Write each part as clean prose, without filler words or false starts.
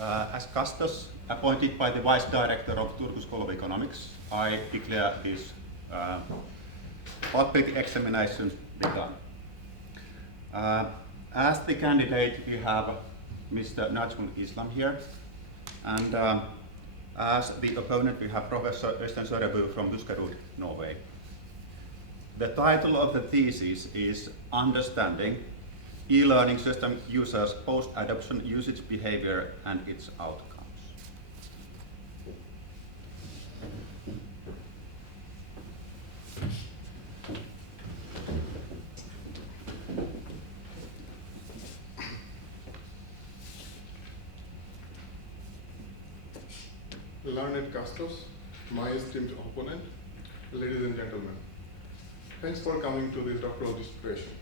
As Custos, appointed by the Vice Director of Turku School of Economics, I declare this public examinations begun. As the candidate, we have Mr. Najmul Islam here, and as the opponent, we have Professor Øystein Sørebu from Buskerud, Norway. The title of the thesis is Understanding E-Learning System Users Post-Adoption Usage Behavior and its Outcomes. Learned Custos, my esteemed opponent, ladies and gentlemen, thanks for coming to this doctoral dissertation.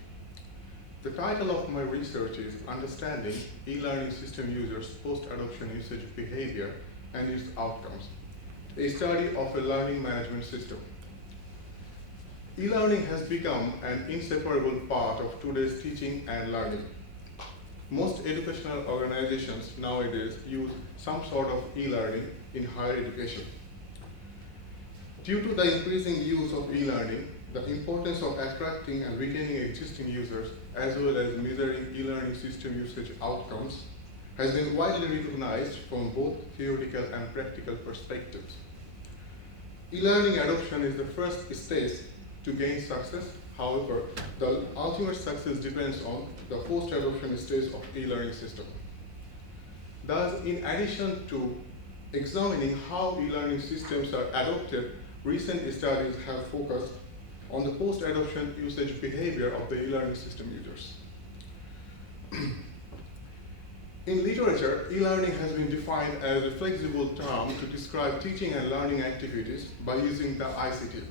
The title of my research is Understanding E-Learning System Users Post-Adoption Usage Behavior and its Outcomes, a study of a learning management system. E-learning has become an inseparable part of today's teaching and learning. Most educational organizations nowadays use some sort of e-learning in higher education. Due to the increasing use of e-learning, the importance of attracting and retaining existing users as well as measuring e-learning system usage outcomes has been widely recognized from both theoretical and practical perspectives. E-learning adoption is the first stage to gain success. However, the ultimate success depends on the post-adoption stage of e-learning system. Thus, in addition to examining how e-learning systems are adopted, recent studies have focused on the post-adoption usage behavior of the e-learning system users. In literature, e-learning has been defined as a flexible term to describe teaching and learning activities by using the ICT.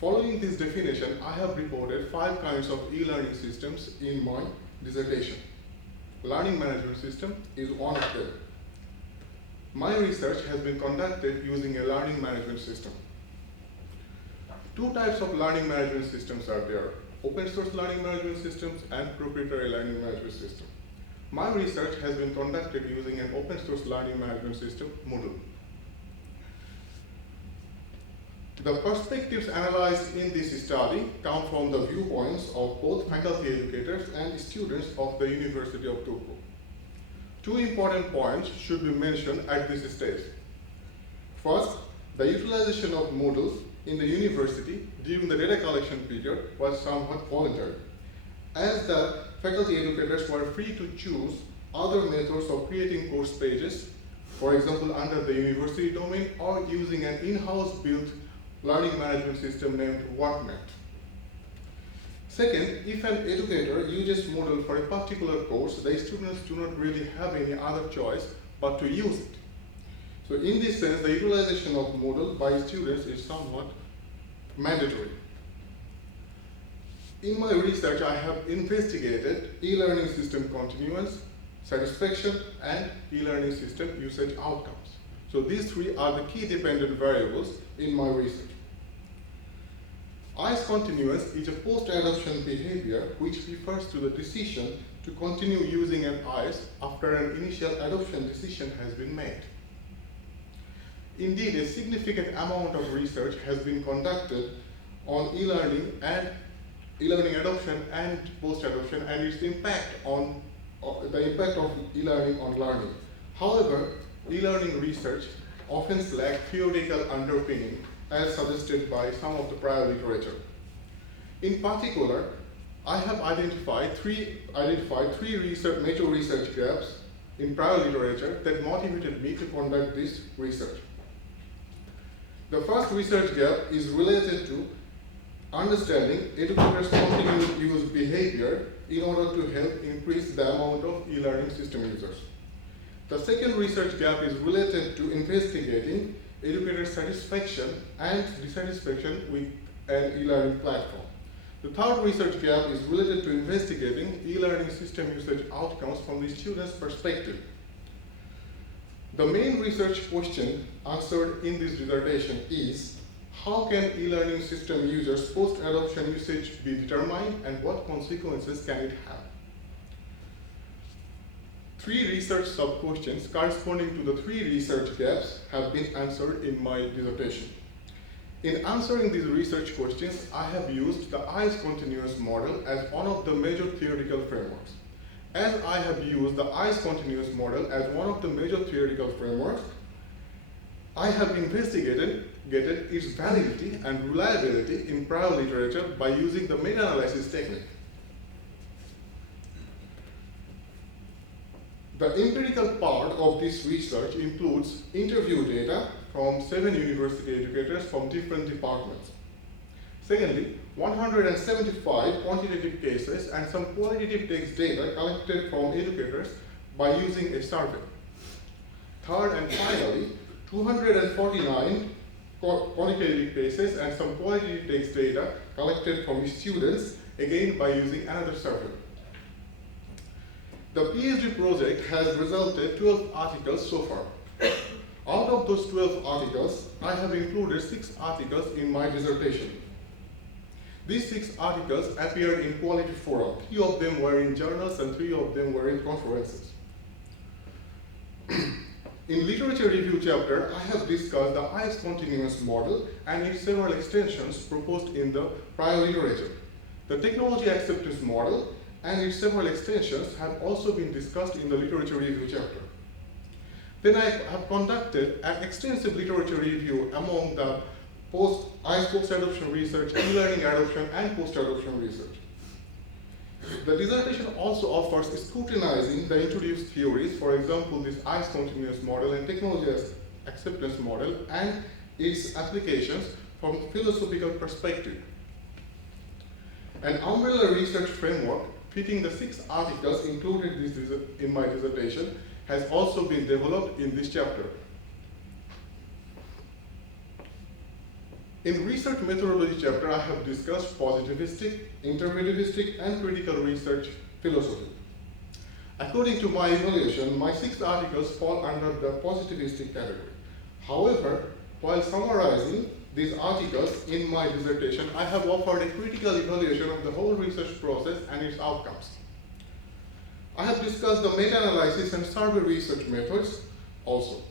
Following this definition, I have reported 5 kinds of e-learning systems in my dissertation. Learning management system is one of them. My research has been conducted using a learning management system. 2 types of learning management systems are there: open source learning management systems and proprietary learning management system. My research has been conducted using an open source learning management system, Moodle. The perspectives analyzed in this study come from the viewpoints of both faculty educators and students of the University of Turku. 2 important points should be mentioned at this stage. First, the utilization of Moodle in the university during the data collection period was somewhat voluntary, as the faculty educators were free to choose other methods of creating course pages, for example, under the university domain or using an in-house built learning management system named WorkMate. Second, if an educator uses Moodle for a particular course, the students do not really have any other choice but to use it. So in this sense, the utilization of Moodle by students is somewhat mandatory. In my research, I have investigated e-learning system continuance, satisfaction, and e-learning system usage outcomes. So these 3 are the key dependent variables in my research. ICE continuance is a post-adoption behavior which refers to the decision to continue using an ICE after an initial adoption decision has been made. Indeed, a significant amount of research has been conducted on e-learning and e-learning adoption and post-adoption and its impact on the impact of e-learning on learning. However, e-learning research often lacks theoretical underpinning as suggested by some of the prior literature. In particular, I have identified three major research gaps in prior literature that motivated me to conduct this research. The first research gap is related to understanding educators' continued use behavior in order to help increase the amount of e-learning system users. The second research gap is related to investigating educator satisfaction and dissatisfaction with an e-learning platform. The third research gap is related to investigating e-learning system usage outcomes from the student's perspective. The main research question answered in this dissertation is, how can e-learning system users' post-adoption usage be determined and what consequences can it have? 3 research sub-questions corresponding to the 3 research gaps have been answered in my dissertation. In answering these research questions, I have used the ICE continuous model as one of the major theoretical frameworks. As I have used the ICE continuous model as one of the major theoretical frameworks, I have investigated its validity and reliability in prior literature by using the meta-analysis technique. The empirical part of this research includes interview data from 7 university educators from different departments. Secondly, 175 quantitative cases and some qualitative text data collected from educators by using a survey. Third and finally, 249 quantitative cases and some qualitative text data collected from students, again by using another survey. The PhD project has resulted 12 articles so far. Out of those 12 articles, I have included 6 articles in my dissertation. These 6 articles appeared in quality fora. 3 of them were in journals and 3 of them were in conferences. In literature review chapter, I have discussed the ICE continuous model and its several extensions proposed in the prior literature. The technology acceptance model and its several extensions have also been discussed in the literature review chapter. Then I have conducted an extensive literature review among the ICE post-adoption research, e-learning adoption, and post-adoption research. The dissertation also offers scrutinizing the introduced theories, for example, this ICE continuous model and technology acceptance model, and its applications from a philosophical perspective. An umbrella research framework fitting the 6 articles included in my dissertation has also been developed in this chapter. In research methodology chapter, I have discussed positivistic, interpretivistic, and critical research philosophy. According to my evaluation, my 6 articles fall under the positivistic category. However, while summarizing these articles in my dissertation, I have offered a critical evaluation of the whole research process and its outcomes. I have discussed the meta-analysis and survey research methods also.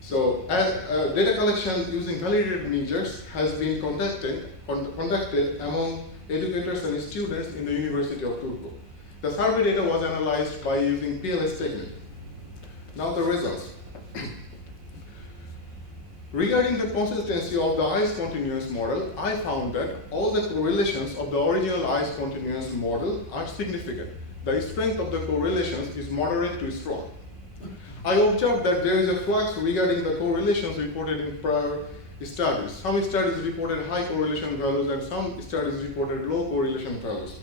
So, data collection using validated measures has been conducted among educators and students in the University of Turku. The survey data was analyzed by using PLS technique. Now the results. Regarding the consistency of the ICE continuous model, I found that all the correlations of the original ICE continuous model are significant. The strength of the correlations is moderate to strong. I observed that there is a flux regarding the correlations reported in prior studies. Some studies reported high correlation values and some studies reported low correlation values.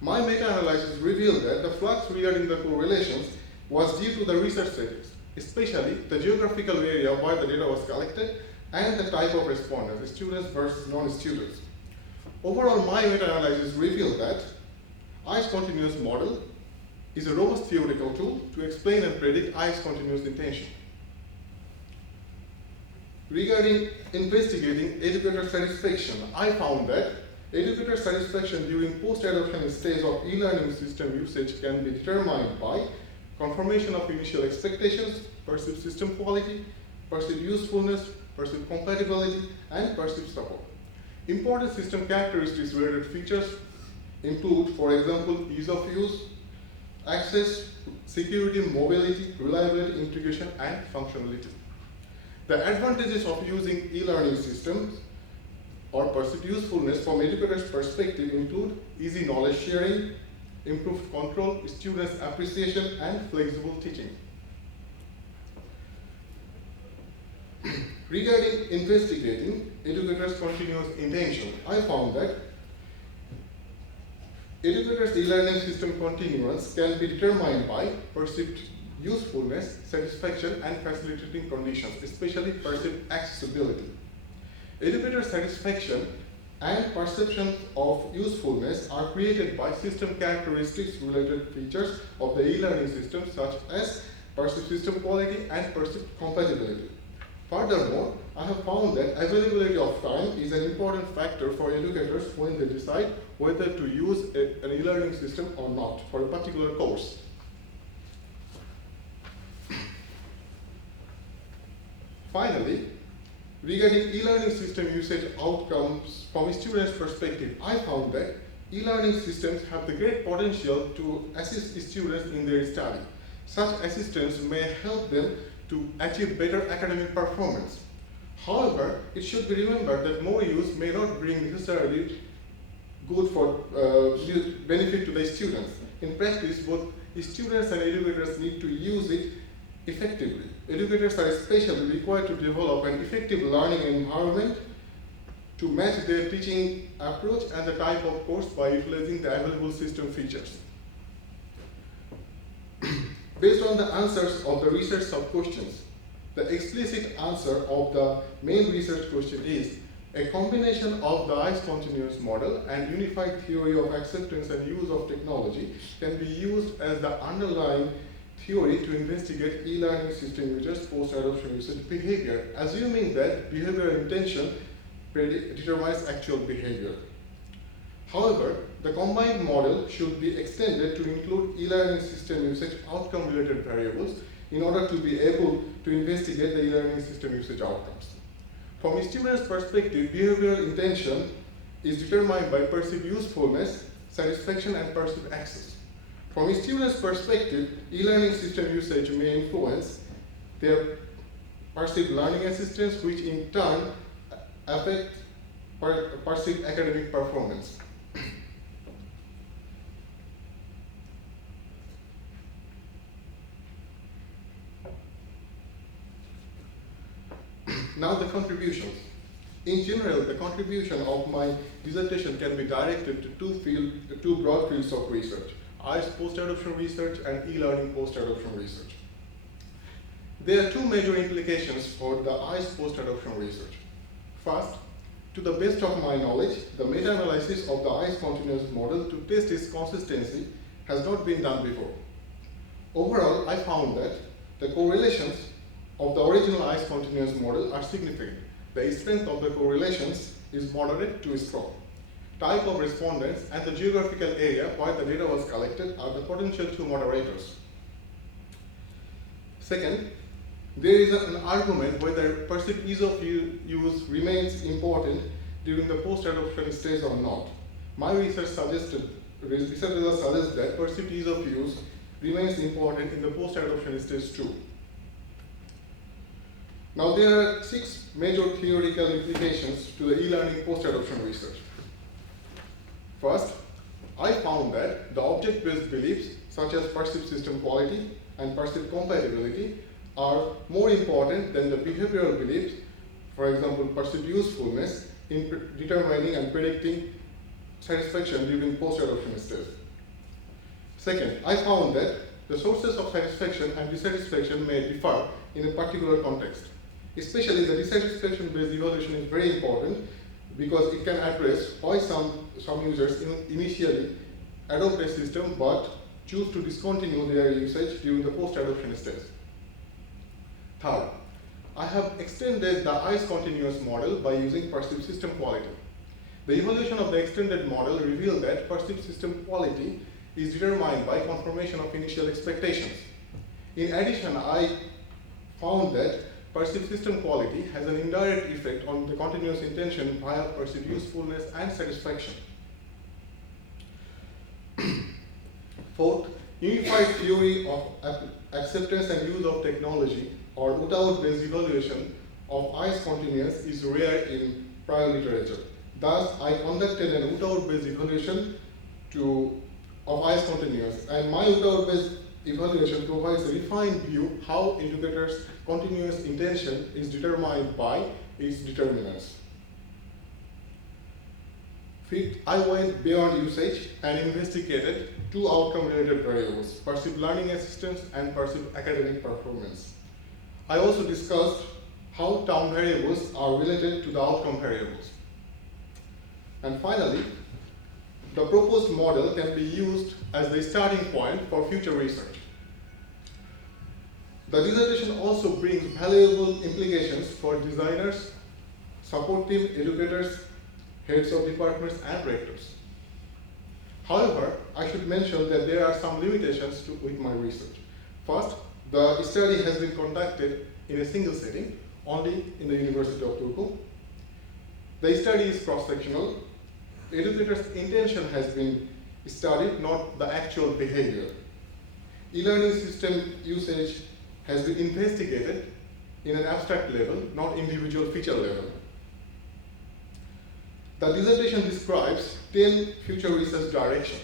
My meta-analysis revealed that the flux regarding the correlations was due to the research settings, especially the geographical area where the data was collected and the type of respondents, students versus non-students. Overall, my meta-analysis revealed that ICE continuous model is a robust theoretical tool to explain and predict ICE continuous intention. Regarding investigating educator satisfaction, I found that educator satisfaction during post-adoption stage of e-learning system usage can be determined by confirmation of initial expectations, perceived system quality, perceived usefulness, perceived compatibility, and perceived support. Important system characteristics related features include, for example, ease of use, access, security, mobility, reliability, integration, and functionality. The advantages of using e-learning systems or perceived usefulness from educators' perspective include easy knowledge sharing, improved control, students' appreciation, and flexible teaching. Regarding investigating educators' continuous intention, I found that educators' e-learning system continuance can be determined by perceived usefulness, satisfaction, and facilitating conditions, especially perceived accessibility. Educator satisfaction and perception of usefulness are created by system characteristics related features of the e-learning system, such as perceived system quality and perceived compatibility. Furthermore, I have found that availability of time is an important factor for educators when they decide whether to use an e-learning system or not for a particular course. Finally, regarding e-learning system usage outcomes from a student's perspective, I found that e-learning systems have the great potential to assist students in their study. Such assistance may help them to achieve better academic performance. However, it should be remembered that more use may not bring necessarily good for benefit to the students. In practice, both students and educators need to use it effectively. Educators are especially required to develop an effective learning environment to match their teaching approach and the type of course by utilizing the available system features. Based on the answers of the research sub-questions, the explicit answer of the main research question is a combination of the ICE continuous model and unified theory of acceptance and use of technology can be used as the underlying theory to investigate e-learning system users' post-adoption usage behavior, assuming that behavioral intention determines actual behavior. However, the combined model should be extended to include e-learning system usage outcome-related variables in order to be able to investigate the e-learning system usage outcomes. From a student's perspective, behavioral intention is determined by perceived usefulness, satisfaction, and perceived access. From a student's perspective, e-learning system usage may influence their perceived learning assistance, which in turn affect perceived academic performance. Now the contributions. In general, the contribution of my dissertation can be directed to two broad fields of research: ICE post-adoption research and e-learning post-adoption research. There are two major implications for the ICE post-adoption research. First, to the best of my knowledge, the meta-analysis of the ICE continuous model to test its consistency has not been done before. Overall, I found that the correlations of the original ICE continuous model are significant. The strength of the correlations is moderate to strong. Type of respondents and the geographical area where the data was collected are the potential two moderators. Second, there is an argument whether perceived ease of use remains important during the post-adoption stage or not. My research results suggest that perceived ease of use remains important in the post-adoption stage too. Now there are 6 major theoretical implications to the e-learning post-adoption research. First, I found that the object-based beliefs such as perceived system quality and perceived compatibility are more important than the behavioral beliefs, for example, perceived usefulness, in determining and predicting satisfaction during post-adoption stage. Second, I found that the sources of satisfaction and dissatisfaction may differ in a particular context. Especially the dissatisfaction-based evaluation is very important because it can address why some users initially adopt a system but choose to discontinue their usage during the post-adoption stage. Third, I have extended the ICE continuous model by using perceived system quality. The evaluation of the extended model revealed that perceived system quality is determined by confirmation of initial expectations. In addition, I found that perceived system quality has an indirect effect on the continuous intention via perceived usefulness and satisfaction. Fourth, unified theory of acceptance and use of technology or without-based evaluation of ICE continuous is rare in prior literature. Thus, I conducted an without-based evaluation of ICE continuous, and my without-based evaluation provides a refined view how educators' continuous intention is determined by its determinants. Fifth, I went beyond usage and investigated 2 outcome-related variables: perceived learning assistance and perceived academic performance. I also discussed how term variables are related to the outcome variables. And finally, the proposed model can be used as the starting point for future research. The dissertation also brings valuable implications for designers, support team, educators, heads of departments, and rectors. However, I should mention that there are some limitations with my research. First, the study has been conducted in a single setting, only in the University of Turku. The study is cross-sectional. Educators' intention has been studied, not the actual behavior. E-learning system usage has been investigated in an abstract level, not individual feature level. The dissertation describes 10 future research directions.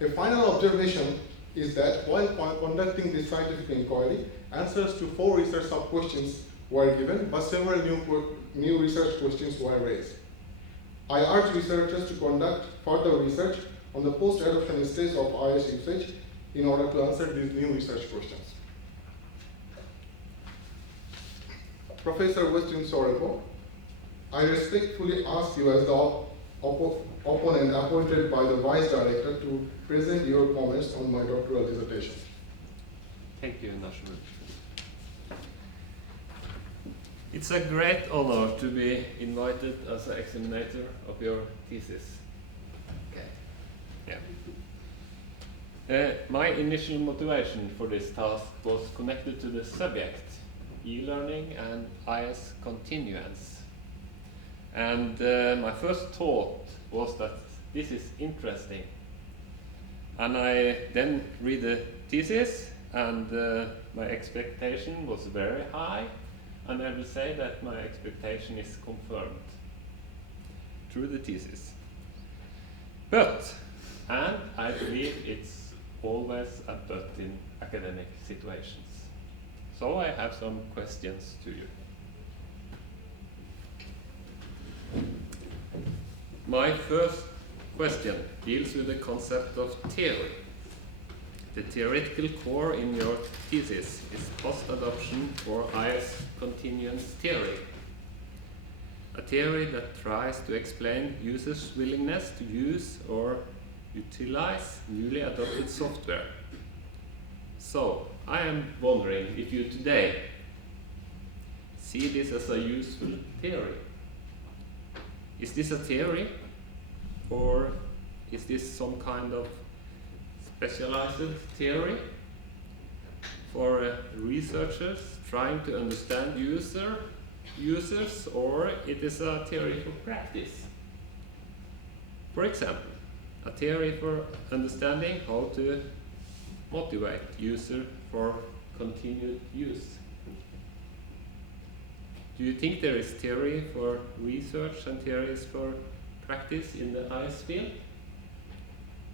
A final observation is that while conducting this scientific inquiry, answers to 4 research sub-questions were given, but several new research questions were raised. I urge researchers to conduct further research on the post-adoption stage of IS usage in order to answer these new research questions. Professor Westin Sorebo, I respectfully ask you as the opponent appointed by the Vice Director to present your comments on my doctoral dissertation. Thank you, Najmul. It's a great honor to be invited as an examinator of your thesis. Okay. Yeah. My initial motivation for this task was connected to the subject, e-learning and IS continuance. And my first thought was that this is interesting. And I then read the thesis, and my expectation was very high, and I will say that my expectation is confirmed through the thesis. But, and I believe it's always a but in academic situations. So I have some questions to you. My first question deals with the concept of theory. The theoretical core in your thesis is post-adoption or IS continuance theory. A theory that tries to explain users' willingness to use or utilize newly adopted software. So, I am wondering if you today see this as a useful theory. Is this a theory, or is this some kind of specialized theory for researchers trying to understand users, or it is a theory for practice? For example, a theory for understanding how to motivate user for continued use. Do you think there is theory for research and theories for practice in the IS field?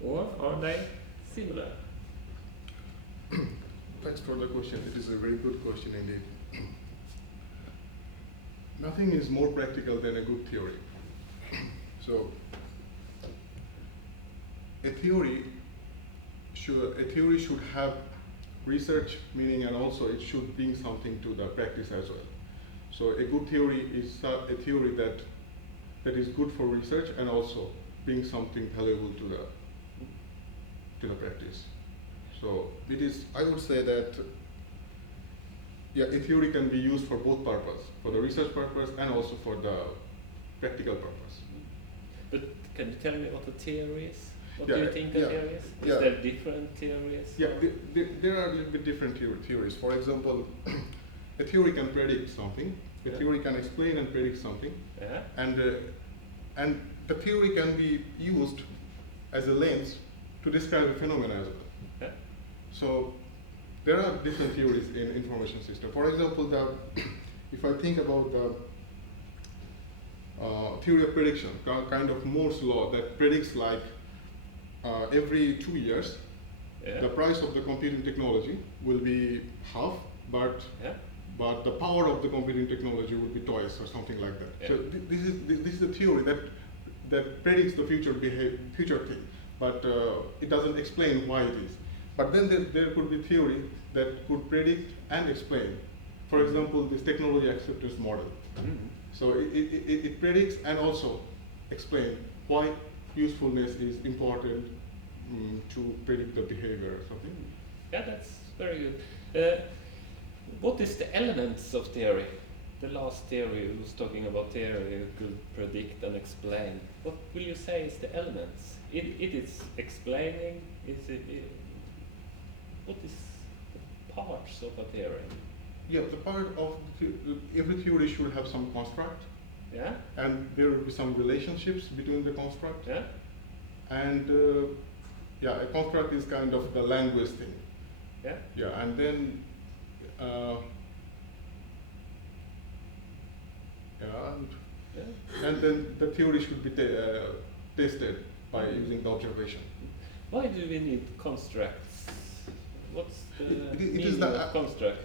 Or are they similar? Thanks for the question. It is a very good question indeed. Nothing is more practical than a good theory. So, a theory should have research meaning, and also it should bring something to the practice as well. So a good theory is a theory that is good for research and also brings something valuable to the practice. So it is, I would say that, yeah, a theory can be used for both purposes, for the research purpose and also for the practical purpose. But can you tell me what a theory is? What Yeah, do you think yeah, a theory is? yeah. Is there different theories? Yeah, there are a little bit different theories. For example, a theory can predict something. A theory can explain and predict something. Yeah. And the theory can be used as a lens to describe a phenomenon as well. Yeah. So there are different theories in information system. For example, if I think about the theory of prediction, kind of Moore's law that predicts like every 2 years, the price of the computing technology will be half, but the power of the computing technology will be twice or something like that. Yeah. So this is a theory that predicts the future thing, but it doesn't explain why it is. But then there could be theory that could predict and explain. For example, this technology acceptance model. Mm-hmm. So it predicts and also explain why usefulness is important to predict the behavior or something. Yeah, that's very good. What is the elements of theory? The last theory was talking about theory you could predict and explain. What will you say is the elements? It is explaining, what is the parts of a theory? Yeah, the part of every theory should have some construct, Yeah? and there will be some relationships between the construct. Yeah? And yeah, a construct is kind of the language thing. Yeah? Yeah, and then yeah, and then the theory should be tested by using the observation. Why do we need constructs? What's the It is meaning the of constructs?